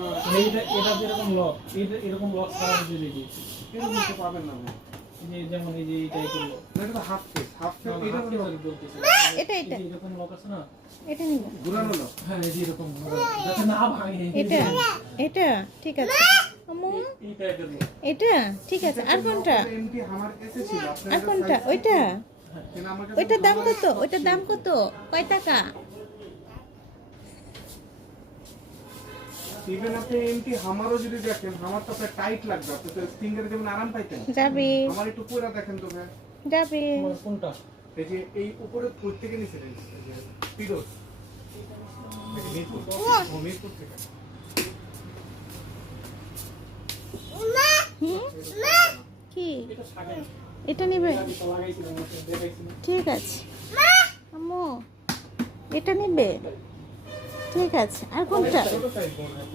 এটা যেরকম লক, এরকম লক ছাড়া দিয়ে দিয়েছি। এরকম তো পাবেন না ভাই। যেমন এই যে এই টাইপের লক। এটা তো হাফ ফেস এটা হলো বলতেছি। এটা এরকম লক আছে না? এটা নিব। ঘুরানো লক। হ্যাঁ, এই যে এরকম যাতে না ভাঙে। এটা ঠিক আছে আম্মু। এই টাইপের লক। এটা ঠিক আছে। আর কোনটা? এমটি আমার কাছে ছিল। আর কোনটা? ওইটা। কেন আমার কাছে ওইটার দাম কত? ওইটার দাম কত? কয় টাকা? ইভেন আপনি এমটি হামারও যদি দেখেন, হামার তো আপনার টাইট লাগবে। আপনি তো ফিঙ্গারে যেমন আরাম পাইতেন। যাবে আমার একটু পুরা দেখেন তো ভাই। যাবে। তোমার কোনটা? এই যে এই উপরে কোথ থেকে নিচে এই যে পিরোজ। মিরপুর থেকে। কি এটা সাগর। এটা নিবে? আমি তো লাগাইছিলাম, দেখাইছিলাম। ঠিক আছে আম্মু, এটা নিবে? ঠিক আছে। আর কোনটা? ছোট সাইজ বড়